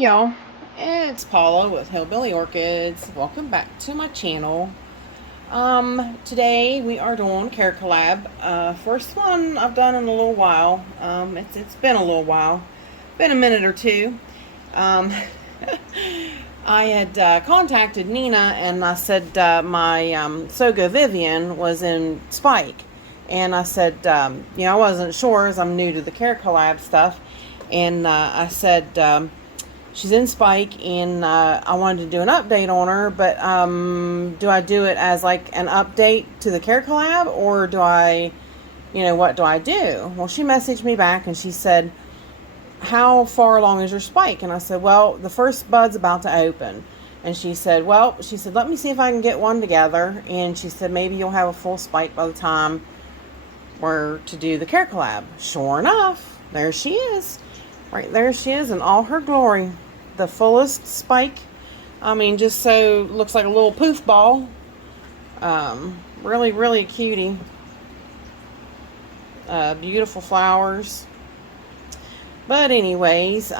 Y'all, it's Paula with Hillbilly Orchids. Welcome back to my channel. Today we are doing Carecollab. First one I've done in a little while. It's been a little while, been a minute or two. I had contacted Nina and I said my Sogo Vivien was in spike, and I said I wasn't sure as I'm new to the Carecollab stuff, and I said. She's in spike, and I wanted to do an update on her, but do I do it as like an update to the Carecollab, or do I, what do I do? Well, she messaged me back and she said, how far along is your spike? And I said, well, the first bud's about to open. And she said, let me see if I can get one together. And she said, maybe you'll have a full spike by the time we're to do the Carecollab. Sure enough, there she is. Right there she is in all her glory. The fullest spike. I mean, just so looks like a little poof ball. Really, really cutie. Beautiful flowers. But anyways, it's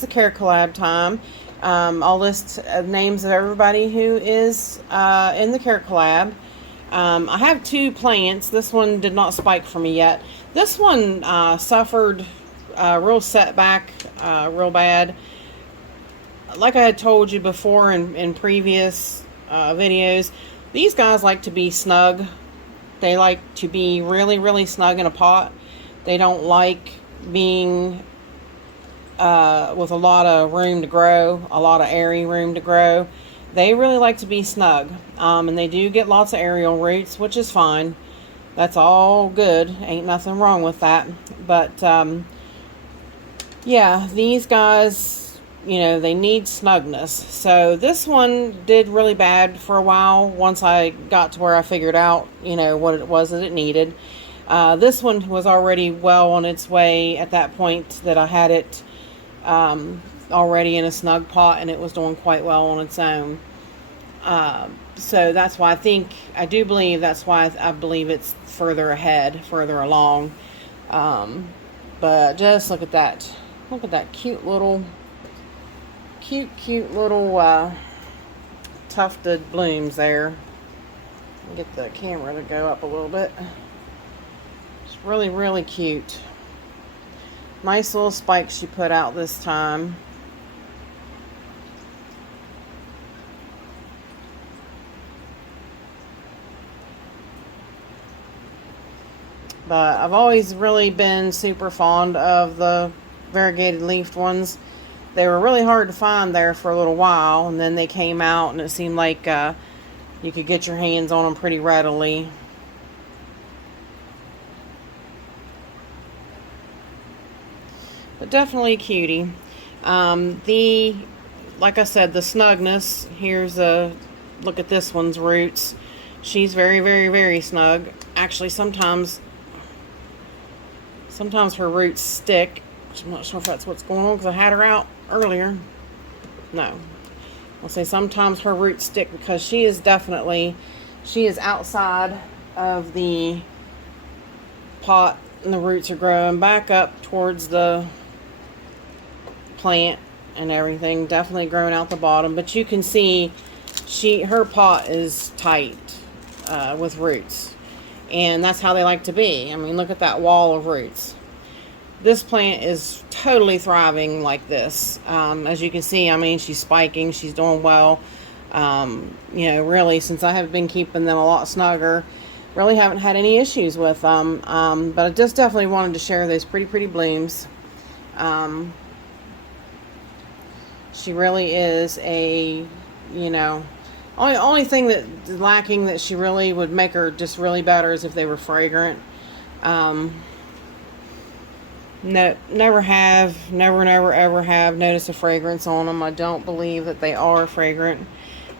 the Carecollab time. I'll list names of everybody who is in the Carecollab. I have two plants. This one did not spike for me yet. This one suffered real setback, real bad. Like I had told you before in previous videos, these guys like to be snug. They like to be really, really snug in a pot. They don't like being with a lot of room to grow, a lot of airy room to grow. They really like to be snug, and they do get lots of aerial roots, which is fine. That's all good. Ain't nothing wrong with that. But yeah, these guys, they need snugness. So this one did really bad for a while once I got to where I figured out, what it was that it needed. This one was already well on its way at that point that I had it already in a snug pot, and it was doing quite well on its own. So that's why I do believe that's why I believe it's further ahead, further along. But just look at that. Look at that cute little tufted blooms there. Get the camera to go up a little bit. It's really, really cute. Nice little spikes she put out this time. But I've always really been super fond of the variegated leafed ones. They were really hard to find there for a little while, and then they came out and it seemed like you could get your hands on them pretty readily. But definitely a cutie. Like I said, the snugness, here's a look at this one's roots. She's very, very, very snug. Actually, sometimes her roots stick. I'm not sure if that's what's going on because I had her out earlier. No. I'll say sometimes her roots stick because she is outside of the pot, and the roots are growing back up towards the plant and everything. Definitely growing out the bottom, but you can see her pot is tight with roots, and that's how they like to be. I mean, look at that wall of roots. This plant is totally thriving like this. As you can see, I mean, she's spiking. She's doing well. Really, since I have been keeping them a lot snugger, really haven't had any issues with them. But I just definitely wanted to share those pretty, pretty blooms. She really is a, only thing that lacking that she really would make her just really better is if they were fragrant. No, never ever have noticed a fragrance on them. I don't believe that they are fragrant.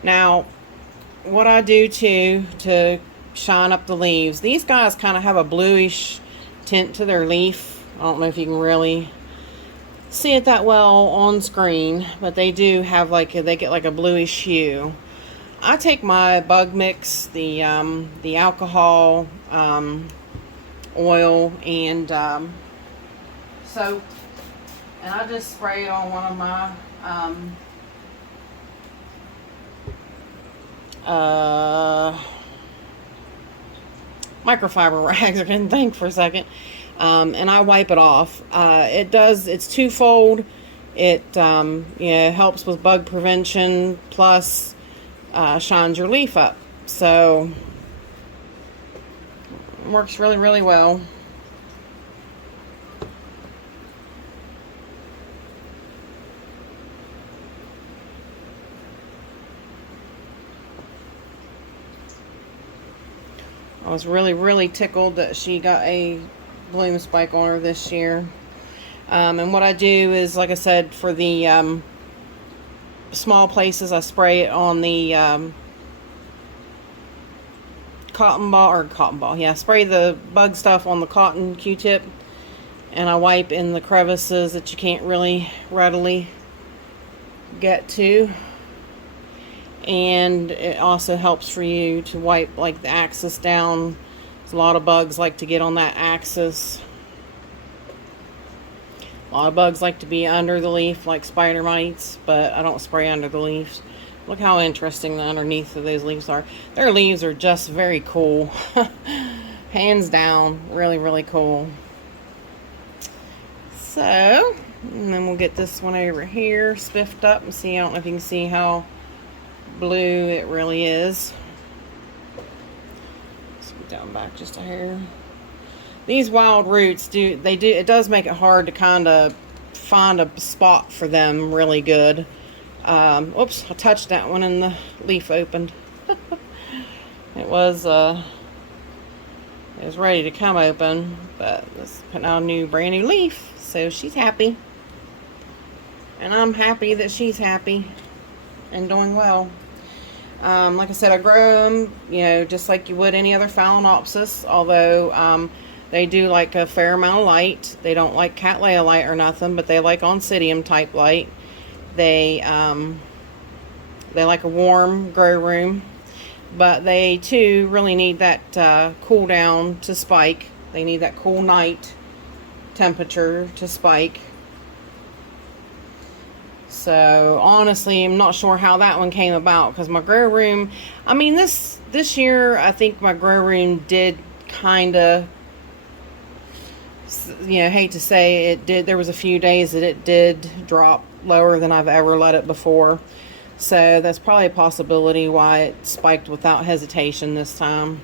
Now, what I do to shine up the leaves, these guys kind of have a bluish tint to their leaf. I don't know if you can really see it that well on screen, but they do have they get like a bluish hue. I take my bug mix, the alcohol, oil, and soap, And I just spray it on one of my microfiber rags. I didn't think for a second. And I wipe it off. It's twofold. It helps with bug prevention, plus shines your leaf up. So it works really, really well. I was really, really tickled that she got a bloom spike on her this year. And what I do is, like I said, for the small places, I spray it on the cotton ball. Yeah, spray the bug stuff on the cotton Q-tip, and I wipe in the crevices that you can't really readily get to. And it also helps for you to wipe like the axis down. There's a lot of bugs like to get on that axis. A lot of bugs like to be under the leaf, like spider mites, but I don't spray under the leaves. Look how interesting the underneath of those leaves are. Their leaves are just very cool. Hands down, really, really cool. So, and then we'll get this one over here spiffed up and see. I don't know if you can see how blue it really is. Let's get down back just a hair. These wild roots it does make it hard to kind of find a spot for them really good. Oops, I touched that one and the leaf opened. It was ready to come open, but let's put out a brand new leaf, so she's happy. And I'm happy that she's happy and doing well. Like I said, I grow them, just like you would any other Phalaenopsis, although they do like a fair amount of light. They don't like Cattleya light or nothing, but they like Oncidium type light. They like a warm grow room, but they too really need that cool down to spike. They need that cool night temperature to spike. So honestly, I'm not sure how that one came about, because my grow room, I mean, this year I think my grow room did kind of, hate to say it did, there was a few days that it did drop lower than I've ever let it before. So that's probably a possibility why it spiked without hesitation this time.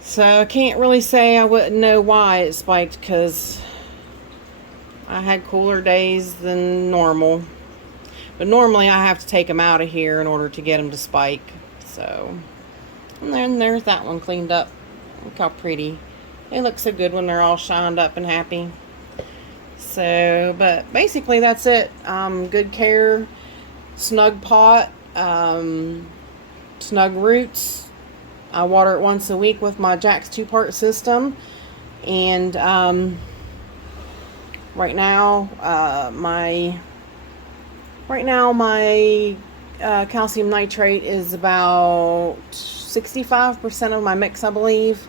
So I can't really say I wouldn't know why it spiked, because I had cooler days than normal. But normally I have to take them out of here in order to get them to spike. So, and then there's that one cleaned up. Look how pretty. They look so good when they're all shined up and happy. So, but basically that's it. Good care, snug pot, snug roots. I water it once a week with my Jack's 2-part system. And right now my calcium nitrate is about 65% of my mix, I believe.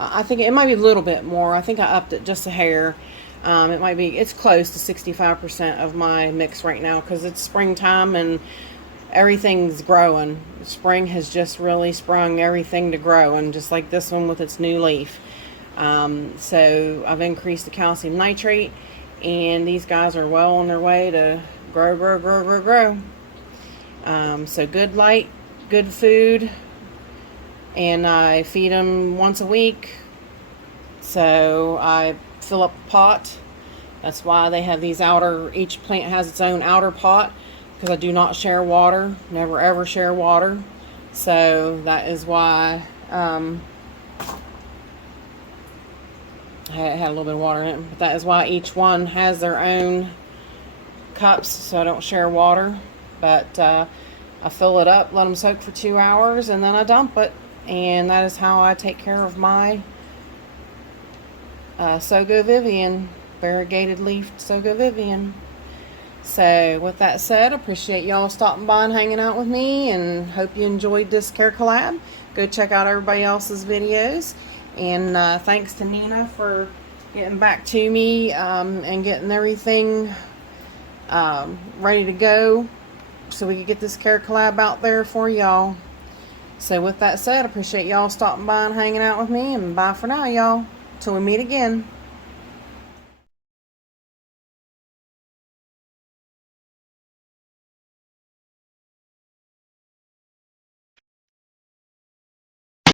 I think it might be a little bit more. I think I upped it just a hair. It's close to 65% of my mix right now, because it's springtime and everything's growing. Spring has just really sprung everything to grow, and just like this one with its new leaf. So I've increased the calcium nitrate, and these guys are well on their way to grow. So good light, good food, and I feed them once a week. So I fill up a pot. That's why they have these each plant has its own outer pot, because I do not share water, never ever share water. So that is why I had a little bit of water in it, but that is why each one has their own cups, so I don't share water. But I fill it up, let them soak for 2 hours, and then I dump it. And that is how I take care of my Sogo Vivien, variegated leaf Sogo Vivien. So with that said, I appreciate y'all stopping by and hanging out with me, and hope you enjoyed this Carecollab. Go check out everybody else's videos. And thanks to Nina for getting back to me and getting everything ready to go so we can get this Carecollab out there for y'all. So with that said, I appreciate y'all stopping by and hanging out with me, and bye for now, y'all. Till we meet again.